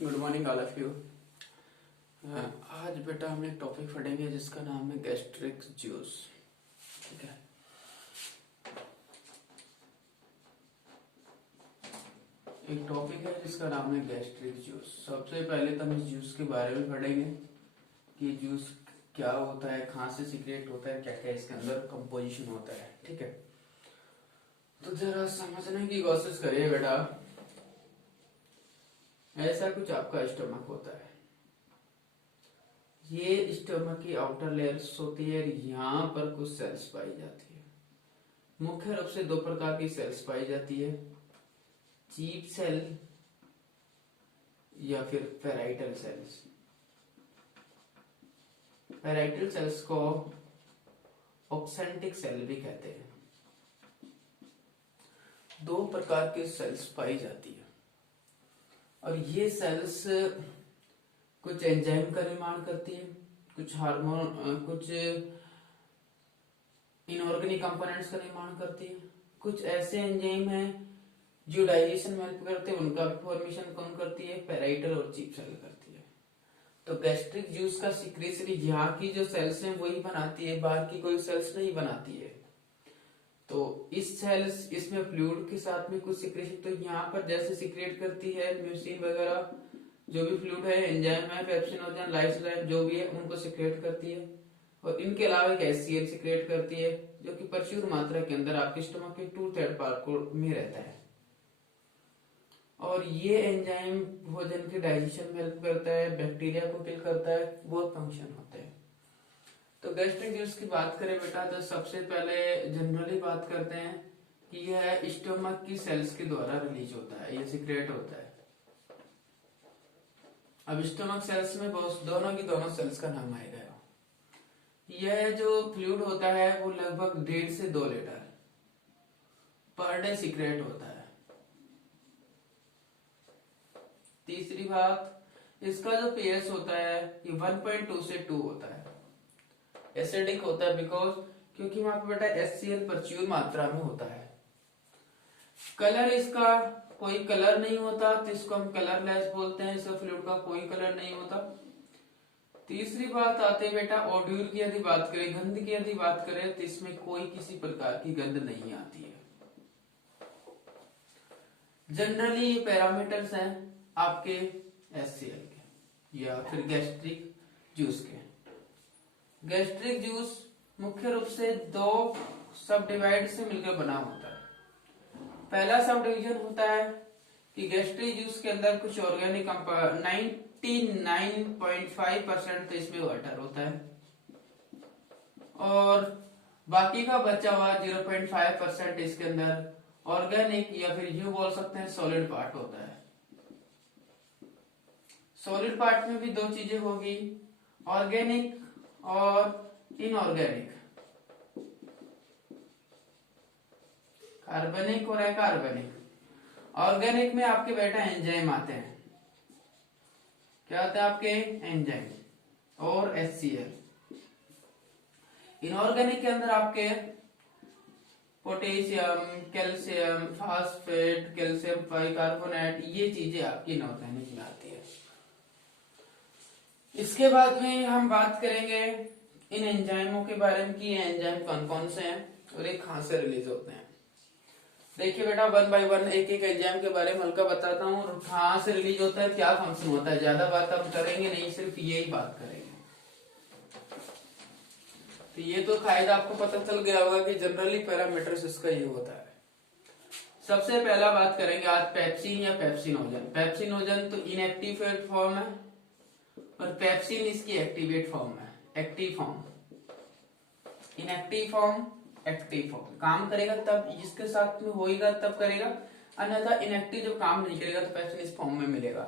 Good morning all of you. आज बेटा हम एक टॉपिक पढ़ेंगे जिसका नाम है गैस्ट्रिक जूस। ठीक है, एक टॉपिक है जिसका नाम है गैस्ट्रिक जूस। सबसे पहले तो हम इस जूस के बारे में पढ़ेंगे कि जूस क्या होता है, कहाँ से सीक्रेट होता है, क्या क्या इसके अंदर कंपोजिशन होता है। ठीक है, तो जरा समझने की कोशिश करिए बेटा। ऐसा कुछ आपका स्टमक होता है, ये स्टमक की आउटर लेयर्स होती है, यहाँ पर कुछ सेल्स पाई जाती है। मुख्य रूप से दो प्रकार की सेल्स पाई जाती है, चीप सेल या फिर पेराइटल सेल्स। पेराइटल सेल्स को ऑक्सेंटिक सेल भी कहते हैं। दो प्रकार की सेल्स पाई जाती है और ये सेल्स कुछ एंजाइम का निर्माण करती है, कुछ हार्मोन, कुछ इनऑर्गेनिक कंपोनेंट्स का निर्माण करती है। कुछ ऐसे एंजाइम हैं जो डाइजेशन में हेल्प करते हैं, उनका भी फॉर्मेशन कौन करती है, पेराइटल और चीप सेल करती है। तो गैस्ट्रिक जूस का सीक्रेशन यहाँ की जो सेल्स हैं वही बनाती है, बाहर की कोई सेल्स नहीं बनाती है। तो इस सेल्स इसमें फ्लूइड के साथ में कुछ सीक्रेशन, तो यहाँ पर जैसे सीक्रेट करती है म्यूसिन वगैरह, जो भी फ्लूइड है, एंजाइम है, पेप्सिनोजन, लाइसोजाइम जो भी है, उनको सीक्रेट करती है। और इनके अलावा एक HCl सीक्रेट करती है जो कि प्रचुर मात्रा के अंदर आपके स्टमक के 2/3 पार्ट में रहता है। और ये एंजाइम भोजन के डाइजेशन में हेल्प करता है, बैक्टीरिया को किल करता है, बहुत फंक्शन होते हैं। तो गैस्ट्रिक जूस की बात करें बेटा, तो सबसे पहले जनरली बात करते हैं कि यह स्टमक की सेल्स के द्वारा रिलीज होता है, ये सीक्रेट होता है। अब स्टमक सेल्स में दोनों की दोनों सेल्स का नाम आएगा। यह जो फ्लूइड होता है वो लगभग 1.5 से 2 लीटर पर डे सीक्रेट होता है। तीसरी बात, इसका जो pH होता है ये 1.2 से 2 होता है। एसिडिक होता है क्योंकि वहां पे बेटा HCl प्रचुर मात्रा में होता है। कलर इसका कोई कलर नहीं होता, तो इसको हम कलरलेस बोलते हैं। इसका फ्लूइड का कोई कलर नहीं होता। तीसरी बात आते बेटा ऑड्यूर की यदि बात करें, गंध की यदि बात करें, तो इसमें कोई किसी प्रकार की गंध नहीं आती है। जनरली ये पैरामीटर्स हैं आपके HCl के या फिर गैस्ट्रिक जूस के। गैस्ट्रिक जूस मुख्य रूप से 2 सब डिवाइड से मिलकर बना होता है। पहला सब डिवीजन होता है कि गैस्ट्रिक जूस के अंदर कुछ ऑर्गेनिक 99.5% तो इसमें वाटर होता है और बाकी का बचा हुआ 0.5% इसके अंदर ऑर्गेनिक या फिर यूं बोल सकते हैं सॉलिड पार्ट होता है। सॉलिड पार्ट में भी 2 चीजें होगी, ऑर्गेनिक और इनऑर्गेनिक, कार्बनिक और अकार्बनिक। ऑर्गेनिक में आपके बेटा एंजाइम आते हैं, क्या आते हैं आपके एंजाइम और HCl। इनऑर्गेनिक के अंदर आपके potassium, calcium, phosphate, calcium bicarbonate, ये चीजें आपकी इनऑर्गेनिक में आती है। इसके बाद में हम बात करेंगे इन एंजाइमों के बारे में कि ये एंजाइम कौन कौन से हैं और ये कहां से रिलीज होते हैं। देखिए बेटा 1 बाय 1 एक एक एंजाइम के बारे में हल्का बताता हूँ और कहां से रिलीज होता है, क्या फंक्शन होता है। ज्यादा बात हम करेंगे नहीं, सिर्फ यही बात करेंगे। तो ये तो कायदा आपको पता चल गया होगा कि जनरली पैरामीटर्स इसका ये होता है। सबसे पहला बात करेंगे आज पेप्सिन या पेप्सिनोजन। पेप्सिनोजन तो इनएक्टिवेट फॉर्म है और पेप्सिन इसकी एक्टिवेट फॉर्म है, active form. Inactive form, active form काम करेगा तब इसके साथ में होएगा तब करेगा, अन्यथा इनएक्टिव जब काम नहीं करेगा तो पेप्सिन इस फॉर्म में मिलेगा।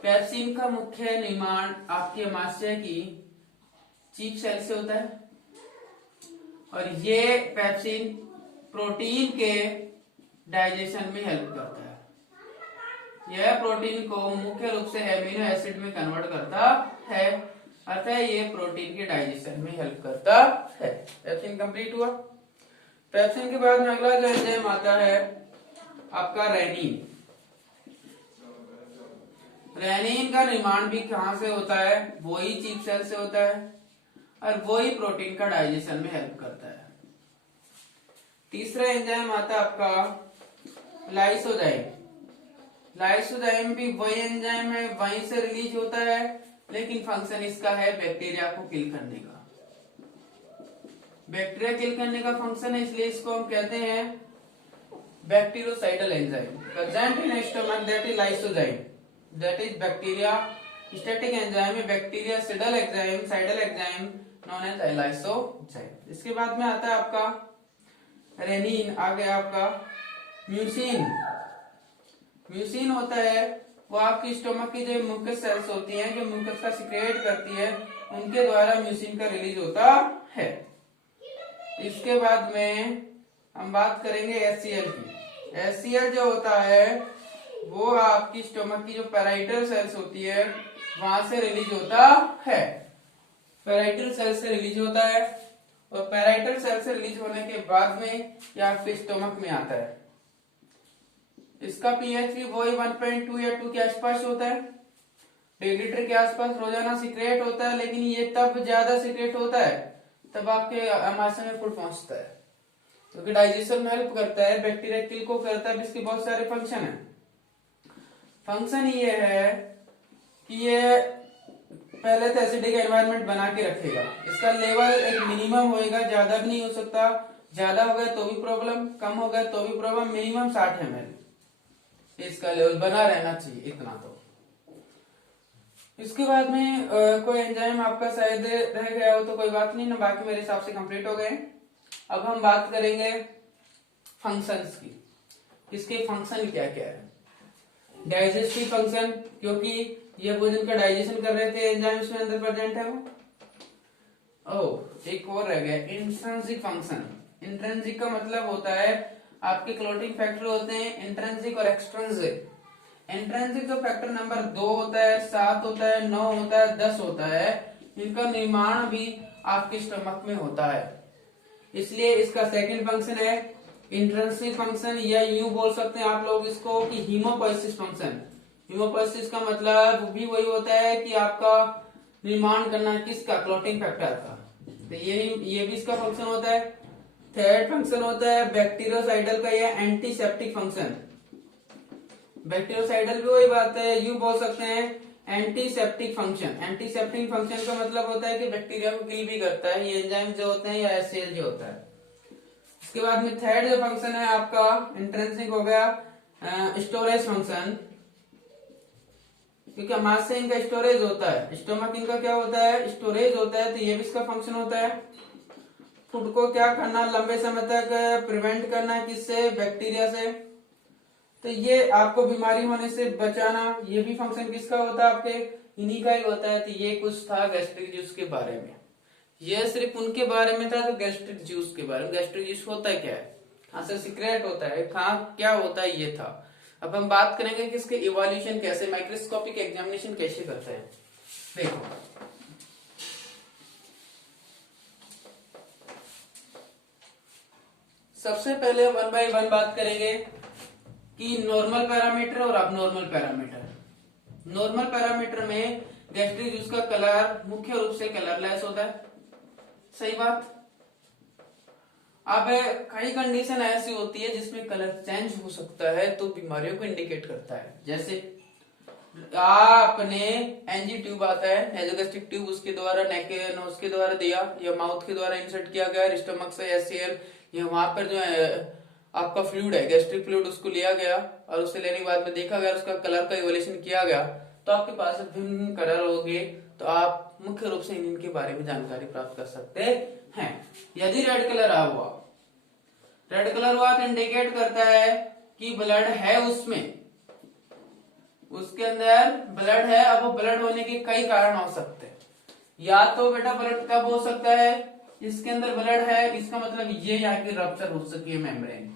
पेप्सिन का मुख्य निर्माण आपके अमाशय की चीप सेल से होता है और ये पेप्सिन प्रोटीन के डाइजेशन में हेल्प करता है। यह प्रोटीन को मुख्य रूप से एमिनो एसिड में कन्वर्ट करता है, अतः ये प्रोटीन के डाइजेशन में हेल्प करता है। पेप्सिन कंप्लीट हुआ। पेप्सिन के बाद में अगला जो एंजाइम आता है आपका रेनिन। रेनिन का निर्माण भी कहाँ से होता है, वही चीफ सेल से होता है और वही प्रोटीन का डाइजेशन में हेल्प करता है। तीसरा एंजाइम आता है आपका लाइसोजाइम। लाइसोजाइम भी वही एंजाइम है, वहीं से रिलीज होता है, लेकिन फंक्शन इसका है बैक्टीरिया को किल करने का। बैक्टीरिया किल करने का फंक्शन है, इसलिए इसको हम कहते हैं bacteriocidal enzyme. Present in stomach that is lysozyme, that is bacteria static enzyme है, bacteria cidal enzyme known as lysozyme. इसके बाद में आता है आपका रेनिन, आ गया आपका म्यूसिन। म्यूसिन होता है वो आपकी स्टोमक की जो म्यूकस सेल्स होती हैं, जो म्यूकस का सिक्रेट करती है, उनके द्वारा म्यूसिन का रिलीज होता है। इसके बाद में हम बात करेंगे एचसीएल की। एचसीएल जो होता है वो आपकी स्टोमक की जो पैराइटल सेल्स होती है वहां से रिलीज होता है। पैराइटल सेल से रिलीज होता है और पैराइटल सेल से रिलीज होने के बाद में यह आपके स्टोमक में आता है। इसका पीएच भी वही 1.2 या 2 के आसपास होता है, डेलीलीटर के आसपास रोजाना सीक्रेट होता है, लेकिन ये तब ज्यादा सीक्रेट होता है तब आपके आमाशय में फुल पहुंचता है, क्योंकि डाइजेशन में हेल्प करता है, बैक्टीरिया किल को करता है। इसके बहुत सारे फंक्शन है। फंक्शन ये है कि ये पहले तो एसिडिक एनवायरनमेंट बना के रखेगा, इसका लेवल एक मिनिमम होएगा, ज्यादा भी नहीं हो सकता, ज्यादा हो गया तो भी प्रॉब्लम, कम हो गया तो भी प्रॉब्लम, मिनिमम 60 ml इसका लेवल बना रहना चाहिए, इतना तो। इसके बाद में कोई एंजाइम आपका शायद रह गया हो तो कोई बात नहीं ना, बाकी मेरे हिसाब से कंप्लीट हो गए। अब हम बात करेंगे फंक्शंस की, इसके फंक्शन क्या क्या है। डाइजेस्टिव फंक्शन, क्योंकि ये भोजन का डाइजेशन कर रहे थे, एंजाइम इसमें अंदर प्रेजेंट है वो। एक और रह गया इंट्रिंसिक फंक्शन। इंट्रिंसिक का मतलब होता है आपके क्लोटिंग फैक्टर होते हैं इंट्रिंसिक और एक्सट्रिंसिक। इंट्रिंसिक जो फैक्टर नंबर 2 होता है, 7 होता है, 9 होता है, 10 होता है, इनका निर्माण भी आपके स्टमक में होता है, इसलिए इसका सेकंड फंक्शन है इंट्रिंसिक फंक्शन, या यूं बोल सकते हैं आप लोग इसको कि हीमोपोएसिस फंक्शन। हीमोपोएसिस का मतलब भी वही होता है कि आपका निर्माण करना किसका, क्लोटिंग फैक्टर का, तो ये भी इसका फंक्शन होता है। थर्ड फंक्शन होता है बैक्टीरियोसाइडल का या एंटीसेप्टिक फंक्शन। बैक्टीरियोसाइडल भी वही बात है, यूं बोल सकते हैं एंटीसेप्टिक फंक्शन। एंटीसेप्टिक फंक्शन का मतलब होता है कि बैक्टीरिया को किल भी करता है, ये एंजाइम जो होते हैं या एचसीएल जो होता है। इसके बाद में थर्ड जो फंक्शन है आपका इंट्रिंसिक हो गया स्टोरेज फंक्शन, क्योंकि आमाशय इनका स्टोरेज होता है, स्टोमक इनका क्या होता है, स्टोरेज होता है, तो ये भी इसका फंक्शन होता है। फूड को क्या करना, लंबे समय तक प्रिवेंट करना, किससे, बैक्टीरिया से, तो ये आपको बीमारी होने से बचाना, ये भी फंक्शन किसका होता है, आपके इन्हीं का ही होता है। तो ये कुछ था गैस्ट्रिक जूस के बारे में, ये सिर्फ उनके बारे में था, तो गैस्ट्रिक जूस के बारे में। गैस्ट्रिक जूस होता है क्या है, कहाँ से सीक्रेट होता है, कहाँ क्या होता है, ये था। अब हम बात करेंगे कि इसके इवोल्यूशन कैसे, माइक्रोस्कोपिक एग्जामिनेशन कैसे करते हैं। देखो सबसे पहले 1 by 1 बात करेंगे कि नॉर्मल पैरामीटर और अबनॉर्मल पैरामीटर। नॉर्मल पैरामीटर में गैस्ट्रिक जूस का कलर मुख्य रूप से कलरलेस होता है, सही बात। अब कई कंडीशन ऐसी होती है जिसमें कलर चेंज हो सकता है, तो बीमारियों को इंडिकेट करता है। जैसे आपने एनजी ट्यूब आता है, नेजोगैस्ट्रिक ट्यूब, उसके द्वारा नेक नोज के द्वारा दिया या माउथ के द्वारा इंसर्ट किया गया, स्टमक से एचसीएल या वहां पर जो है आपका फ्लूइड है, गैस्ट्रिक फ्लूइड, उसको लिया गया और उससे लेने के बाद में देखा गया, उसका कलर का इवोल्यूशन किया गया, तो आपके पास भिन्न कलर होंगे, तो आप मुख्य रूप से इनके बारे में जानकारी प्राप्त कर सकते हैं। यदि रेड कलर हुआ, रेड कलर हुआ तो इंडिकेट करता है कि ब्लड है, उसमें उसके अंदर ब्लड है। अब वो ब्लड होने के कई कारण हो सकते हैं, या तो बेटा ब्लड कब हो सकता है, इसके अंदर ब्लड है, इसका मतलब ये यहाँ की रप्चर हो सकी है मेम्ब्रेन,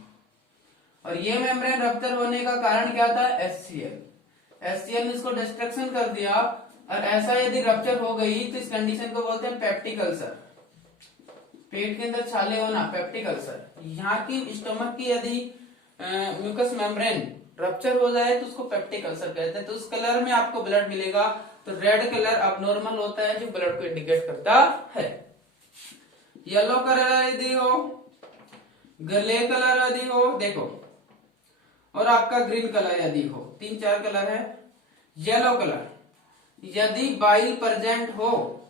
और ये मेम्ब्रेन रप्चर होने का कारण क्या था, एचसीएल। एचसीएल ने इसको डिस्ट्रक्शन कर दिया, और ऐसा यदि रप्चर हो गई तो इस कंडीशन को बोलते हैं पेप्टिक अल्सर। पेट के अंदर छाले होना, पेप्टिक अल्सर। यहाँ की स्टमक की यदि म्यूकस मेम्ब्रेन रप्चर हो जाए तो उसको पेप्टिक अल्सर कहते हैं। तो उस कलर में आपको ब्लड मिलेगा, तो रेड कलर अबनॉर्मल होता है जो ब्लड को इंडिकेट करता है। येलो कलर यदि हो, ग्रे कलर यदि हो, देखो, और आपका ग्रीन कलर यदि हो, 3-4 कलर है। येलो कलर, यदि बाइल प्रेजेंट हो,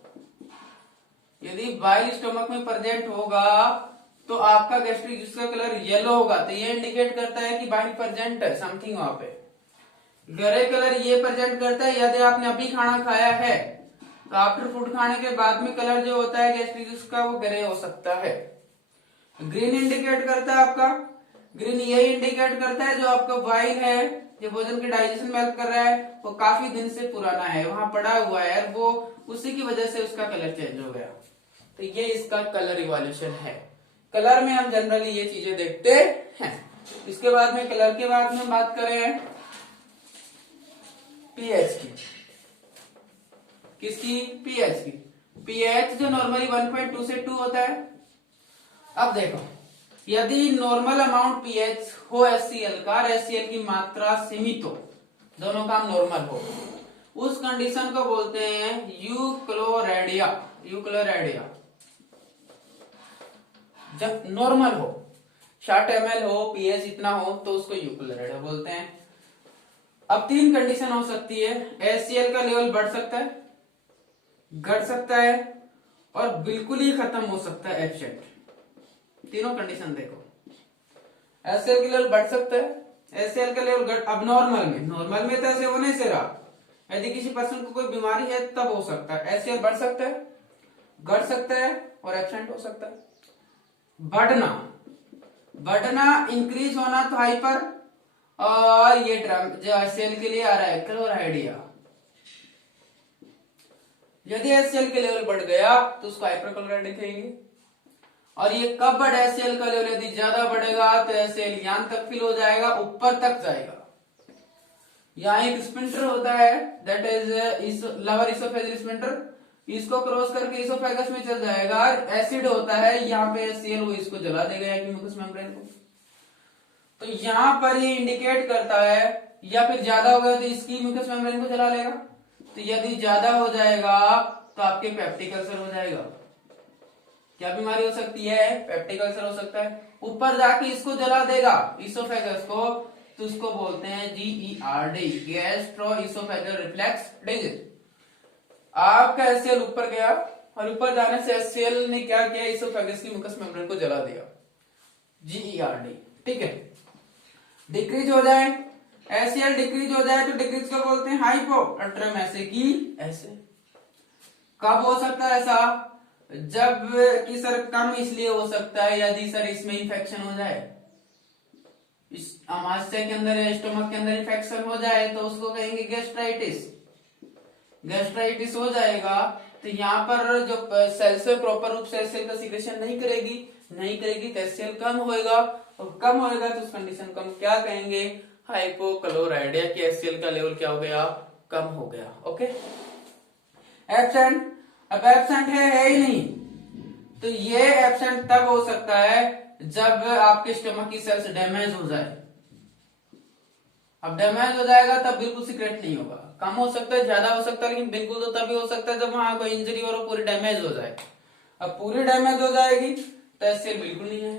यदि बाइल स्टोमक में प्रेजेंट होगा तो आपका गैस्ट्रिक जूस का कलर येलो होगा, तो ये इंडिकेट करता है कि बाइल प्रेजेंट है, समथिंग वहां पे। ग्रे कलर ये प्रेजेंट करता है यदि आपने अभी खाना खाया है, तो आफ्टर फूड खाने के बाद में कलर जो होता है गैस्ट्रिक जूस का वो ग्रे हो सकता है। ग्रीन इंडिकेट करता है आपका, ग्रीन ये इंडिकेट करता है जो आपका बाइल है, जो भोजन के डाइजेशन में हेल्प कर रहा है, वो काफी दिन से पुराना है, वहां पड़ा हुआ है, वो उसी की वजह से उसका कलर चेंज हो गया। तो ये इसका कलर इवोल्यूशन है। कलर में हम जनरली ये चीजें देखते हैं। इसके बाद में कलर के बाद में बात करें पीएच की। किसकी? पीएच की। पीएच जो नॉर्मली 1.2 से 2 होता है। अब देखो, यदि नॉर्मल अमाउंट पीएच हो HCl का, HCl की मात्रा सीमित हो, दोनों का नॉर्मल हो, उस कंडीशन को बोलते हैं यूक्लोरेडिया। यूक्लोरेडिया जब नॉर्मल हो, 60 ml हो, पीएच इतना हो, तो उसको यूक्लोरेडिया बोलते हैं। अब 3 कंडीशन हो सकती है, HCl का लेवल बढ़ सकता है, घट सकता है, और बिल्कुल ही खत्म हो सकता है, एब्सेंट। तीनों कंडीशन देखो, HCl का लेवल बढ़ सकता है, HCl का लेवल घट, अब नॉर्मल में, नॉर्मल में तो ऐसे होने से रहा, यदि किसी पर्सन को कोई बीमारी है तब हो सकता है, HCl बढ़ सकता है, घट सकता है, और एब्सेंट हो सकता है। बढ़ना, बढ़ना इंक्रीज होना तो हाइपर, और ये ड्रम जो HCl के लिए आ रहा है क्लोराइडिया। यदि HCl के लेवल बढ़ गया तो उसको हाइपरक्लोराइड कहेंगे। और ये कब बढ़े HCl का लेवल? यदि ज्यादा बढ़ेगा तो HCl यहां तक फिल हो जाएगा, ऊपर तक जाएगा। यहाँ एक स्पिंटर होता है, that is lower oesophageal sphincter, इसको क्रॉस करके इसोफेगस में चल जाएगा। एसिड होता है यहाँ पे HCl, वो इसको जला देगा म्यूकस मेम्ब्रेन को। तो यहाँ पर ये इंडिकेट करता है, या फिर ज्यादा हो गया तो इसकी म्यूकस मेम्ब्रेन को जला लेगा। तो यदि ज्यादा हो जाएगा तो आपके पेप्टिक अल्सर हो जाएगा। क्या बीमारी हो सकती है? पेप्टिक अल्सर हो सकता है। ऊपर जाके इसको जला देगा, इसोफेगस को, तो उसको बोलते हैं GERD, gastro oesophageal reflex disease. आपका HCl ऊपर गया, और ऊपर जाने से HCl ने क्या किया? इसोफेगस की म्यूकस मेम्ब्रेन को जला दिया, GERD। ठीक है। डिक्रीज हो जाए, HCl डिक्रीज हो जाए तो डिक्रीज को बोलते हैं हाइपो, अल्ट्रम ऐसे की ऐसे। कब हो सकता है ऐसा? जब कि सर कम इसलिए हो सकता है यदि सर इसमें इंफेक्शन हो जाए, इस आमाशय के अंदर, स्टोमक के अंदर इंफेक्शन हो जाए तो उसको कहेंगे गैस्ट्राइटिस। गैस्ट्राइटिस हो जाएगा तो यहाँ पर जो सेल्स है प्रॉपर रूप से HCl का सिक्रेशन नहीं करेगी तो HCl कम होएगा, और कम होएगा तो उस कंडीशन को हम क्या कहेंगे? हाइपोक्लोराइडिया की HCl का लेवल क्या हो गया? कम हो गया। ओके। एब्सेंट, अब एब्सेंट है ही नहीं, तो ये एब्सेंट तब हो सकता है जब आपके स्टमक की सेल्स डैमेज हो जाए। अब डैमेज हो जाएगा तब बिल्कुल सीक्रेट नहीं होगा, कम हो सकता है, ज्यादा हो सकता है, लेकिन बिल्कुल तो तभी हो सकता है जब वहां कोई इंजरी और वो पूरी डैमेज हो जाए। अब पूरी डैमेज हो जाएगी तो HCl बिल्कुल नहीं है,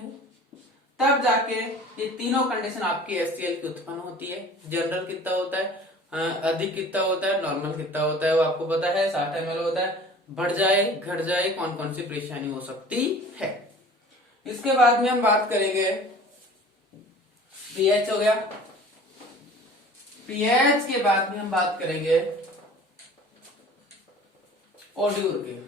तब जाके ये तीनों कंडीशन आपकी HCl की उत्पन्न होती है। जनरल कितना होता है, अधिक कितना होता है, नॉर्मल कितना होता है, वो आपको पता है, 60 ml होता है। बढ़ जाए, घट जाए, कौन कौन सी परेशानी हो सकती है। इसके बाद में हम बात करेंगे, पीएच हो गया। पीएच के बाद में हम बात करेंगे ओड्यूर की।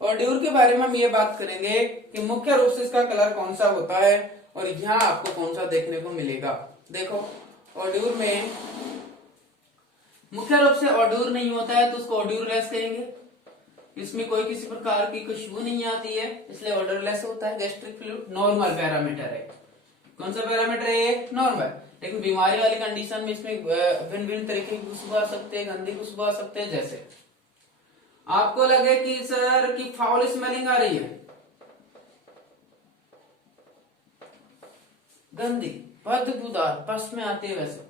ओड्यूर के बारे में हम ये बात करेंगे कि मुख्य रूप से इसका कलर कौन सा होता है और यहाँ आपको कौन सा देखने को मिलेगा। देखो, ओड्यूर में मुख्य रूप से ओड्यूर नहीं होता है तो उसको ओड्यूरलेस कहेंगे। इसमें कोई किसी प्रकार की खुशबू नहीं आती है, इसलिए ओडरलेस होता है। गैस्ट्रिक फ्लूइड नॉर्मल पैरामीटर है। कौन सा पैरामीटर है? नॉर्मल। लेकिन बीमारी वाली कंडीशन में इसमें भिन्न भिन्न तरीके की खुशबू आ सकते हैं, गंदी खुशबू आ सकते हैं। जैसे आपको लगे कि सर की फाउल स्मेलिंग आ रही है, गंदी, बदबूदार, पस में आती है वैसे,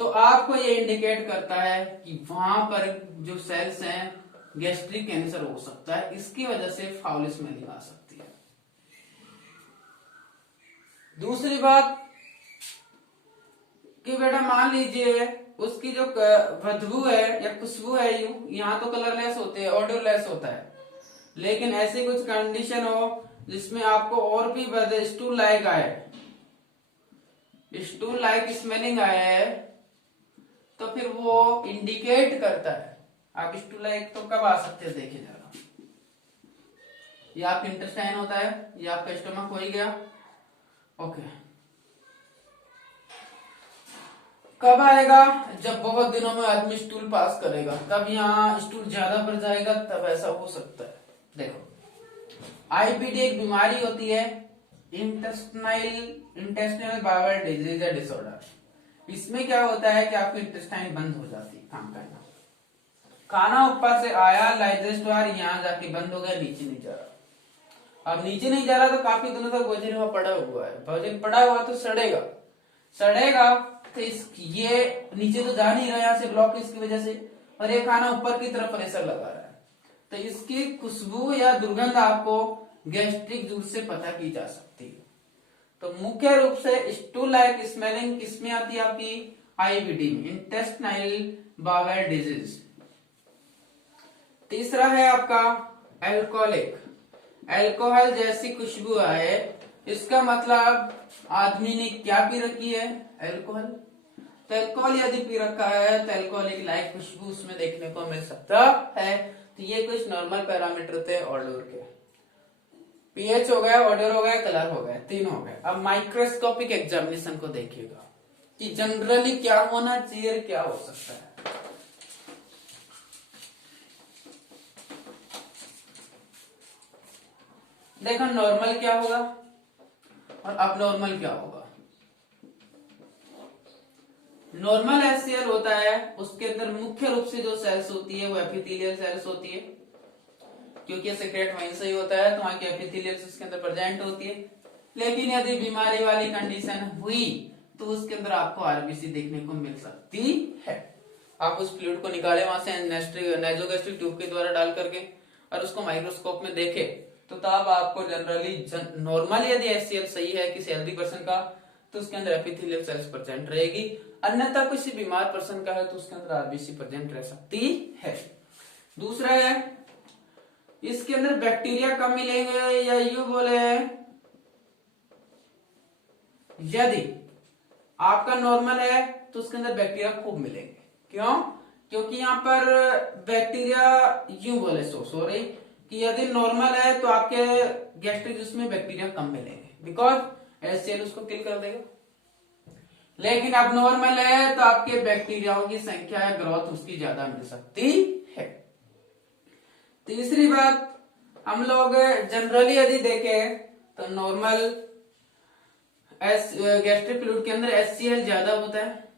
तो आपको ये इंडिकेट करता है कि वहां पर जो सेल्स हैं गैस्ट्रिक कैंसर हो सकता है, इसकी वजह से फाउल स्मेलिंग आ सकती है। दूसरी बात कि बेटा मान लीजिए उसकी जो बदबू है या खुशबू है, यहाँ तो कलरलेस होते हैं, ऑडरलेस होता है, लेकिन ऐसी कुछ कंडीशन हो जिसमें आपको और भी स्टूल लाइक आए, स्टूल लाइक स्मेलिंग आया है, तो फिर वो इंडिकेट करता है। आप स्टूल लाइक तो कब आ सकते हैं देखिए जरा, ये आपका इंटेस्टाइन होता है, ये आपका स्टमक हो ही गया, ओके। कब आएगा? जब बहुत दिनों में आदमी स्टूल पास करेगा, कब यहाँ स्टूल ज्यादा बढ़ जाएगा, तब ऐसा हो सकता है। देखो आईबीडी एक बीमारी होती है, इंटेस्टाइनल बाउल डिजीज डिसऑर्डर। इसमें क्या होता है कि आपकी इंटेस्टाइन बंद हो जाती है काम करना, खाना ऊपर से आया, डाइजेस्ट हुआ, यहाँ जाके बंद हो गया, नीचे नहीं जा रहा। अब नीचे नहीं जा रहा तो काफी दिनों तक भोजन वहां पड़ा हुआ है, भोजन पड़ा हुआ तो सड़ेगा, तो ये नीचे तो जा नहीं रहा, यहाँ से ब्लॉक इसकी वजह से, और ये खाना ऊपर की तरफ प्रेशर लगा रहा है, तो इसकी खुशबू या दुर्गंध आपको गैस्ट्रिक जूस से पता की जा सकती है। तो मुख्य रूप से स्टूल लाइक स्मेलिंग किसमें आती है? आपकी आईबीडी में, इंटेस्टाइनल बाउल डिजीज। तीसरा है आपका एल्कोहलिक, अल्कोहल जैसी खुशबू आए, इसका मतलब आदमी ने क्या पी रखी है? अल्कोहल। तो अल्कोहल यदि पी रखा है तो अल्कोहलिक लाइक खुशबू उसमें देखने को मिल सकता है। तो ये कुछ नॉर्मल पैरामीटर थे ऑडोर के, पीएच हो गया, ऑडर हो गया, कलर हो गया, तीन हो गए। अब माइक्रोस्कोपिक एग्जामिनेशन को देखिएगा कि जनरली क्या होना चाहिए, क्या हो सकता है। देखो नॉर्मल क्या होगा और अबनॉर्मल क्या होगा। नॉर्मल एचसीएल होता है, उसके अंदर मुख्य रूप से जो सेल्स होती है वो एपिथेलियल सेल्स होती है, क्योंकि सेक्रेट वहीं से ही होता है, तो वहां की एपिथेलियल सेल्स के अंदर प्रेजेंट होती है। लेकिन यदि बीमारी वाली कंडीशन हुई तो उसके अंदर आपको आरबीसी देखने को मिल सकती है। आप उस फ्लूइड को निकाले वहां से नेजोगैस्ट्रिक ट्यूब के द्वारा डाल करके और उसको माइक्रोस्कोप में देखे, तो तब आपको जनरली नॉर्मल यदि एचसीएल सही है किसी हेल्दी पर्सन का तो उसके अंदर एपिथेलियल सेल्स प्रेजेंट रहेगी, अन्यथा किसी बीमार पर्सन का है तो उसके अंदर आरबीसी प्रेजेंट रह सकती है। दूसरा है इसके अंदर बैक्टीरिया कम मिलेंगे, या यूं बोले यदि आपका नॉर्मल है तो उसके अंदर बैक्टीरिया खूब मिलेंगे। क्यों? क्योंकि यहाँ पर बैक्टीरिया यूं बोले सॉरी कि यदि नॉर्मल है तो आपके गैस्ट्रिक जूस में बैक्टीरिया कम मिलेंगे, बिकॉज एचसीएल उसको किल कर देगा। लेकिन अब नॉर्मल है तो आपके बैक्टीरियाओं की संख्या या ग्रोथ उसकी ज्यादा मिल सकती है। तीसरी बात, हम लोग जनरली यदि देखें तो नॉर्मल गैस्ट्रिक फ्लूइड के अंदर एचसीएल ज्यादा होता है,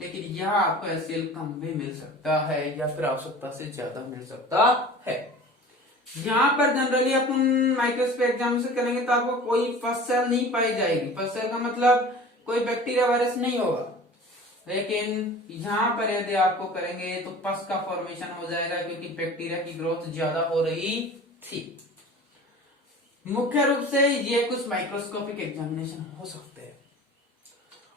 लेकिन यहाँ आपको एचसीएल कम भी मिल सकता है या फिर आवश्यकता से ज्यादा मिल सकता है। यहाँ पर जनरली अपन माइक्रोस्कोप एग्जामिनेशन करेंगे तो आपको कोई फर्स्ट सेल नहीं पाई जाएगी। फर्स्ट सेल का मतलब कोई बैक्टीरिया वायरस नहीं होगा, लेकिन यहाँ पर यदि आपको करेंगे तो पस का फॉर्मेशन हो जाएगा, क्योंकि बैक्टीरिया की ग्रोथ ज्यादा हो रही थी। मुख्य रूप से ये कुछ माइक्रोस्कोपिक एग्जामिनेशन हो सकते हैं।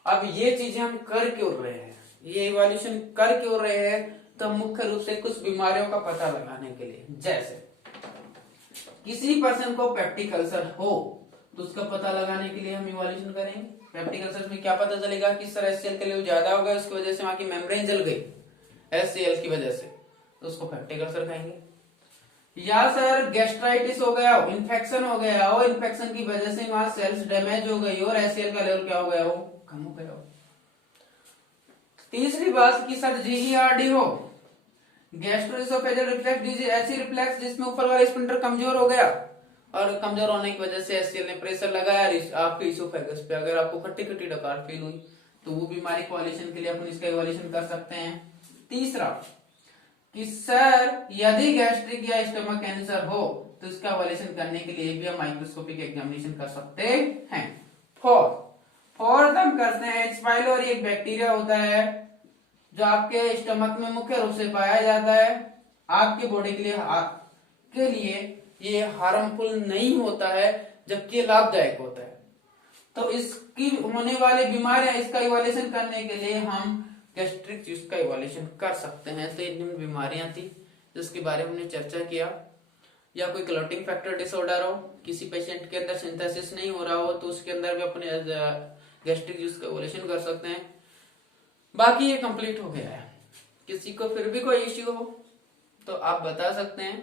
अब ये चीजें हम कर क्यों रहे हैं, ये इवैल्यूएशन कर क्यों रहे हैं, तो मुख्य रूप से कुछ बीमारियों का पता लगाने के लिए। जैसे किसी पर्सन को पेप्टिक अल्सर हो तो उसका पता लगाने के लिए हम इवैल्यूएशन करेंगे। पेप्टिक अल्सर में क्या पता चलेगा कि सर एचसीएल का लेवल ज्यादा हो गया, उसकी वजह से वहां की मेम्ब्रेन जल गई एचसीएल की वजह से, तो उसको पेप्टिक अल्सर कहेंगे। या सर गैस्ट्राइटिस हो गया हो, इन्फेक्शन हो गया हो, इन्फेक्शन की वजह से वहां सेल्स डैमेज हो गई और एचसीएल का लेवल क्या हो गया हो, कम हो गया हो। तीसरी बात कि सर जीईआरडी हो, गैस्ट्रोएसोफेजियल रिफ्लक्स डिजीज, ऐसी रिफ्लक्स जिसमें ऊपर वाला स्पिंडर कमजोर हो गया और कमजोर होने की वजह से एचसीएल ने प्रेशर लगाया आपके इसोफेगस पे, अगर आपको खट्टी खट्टी डकार फील हुई तो वो बीमारी कोलिशन के लिए अपन इसका इवैल्यूएशन कर सकते हैं। तीसरा कि सर यदि गैस्ट्रिक या स्टमक कैंसर हो तो इसका इवैल्यूएशन करने के लिए भी हम माइक्रोस्कोपिक एग्जामिनेशन कर सकते हैं। 4 करते हैं एच पाइलोरी एक बैक्टीरिया होता है जो आपके स्टमक में मुख्य रूप से पाया जाता है। आपके बॉडी के लिए ये हार्मफुल नहीं होता है जबकि ये लाभदायक होता है। तो इसकी होने वाली बीमारियां, इसका इवैल्यूएशन करने के लिए हम गैस्ट्रिक जूस का इवैल्यूएशन कर सकते हैं। तो ये निम्न बीमारियां थी जिसके बारे में हमने चर्चा किया। या कोई क्लॉटिंग फैक्टर डिसऑर्डर हो, किसी पेशेंट के अंदर सिंथेसिस नहीं हो रहा हो, तो उसके अंदर भी अपने गैस्ट्रिक जूस का इवैल्यूएशन कर सकते हैं। बाकी ये कंप्लीट हो गया है। किसी को फिर भी कोई इश्यू हो तो आप बता सकते हैं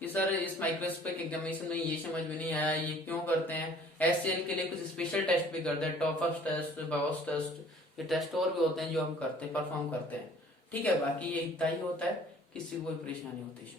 कि सर इस माइक्रोस्कोपिक एग्जामिनेशन में ये समझ में नहीं आया, ये क्यों करते हैं। एचसीएल के लिए कुछ स्पेशल टेस्ट भी करते हैं, टॉफस टेस्ट, बाउस टेस्ट, ये टेस्ट और भी होते हैं जो हम करते हैं, परफॉर्म करते हैं। ठीक है, बाकी ये इतना ही होता है। किसी को कोई परेशानी होती है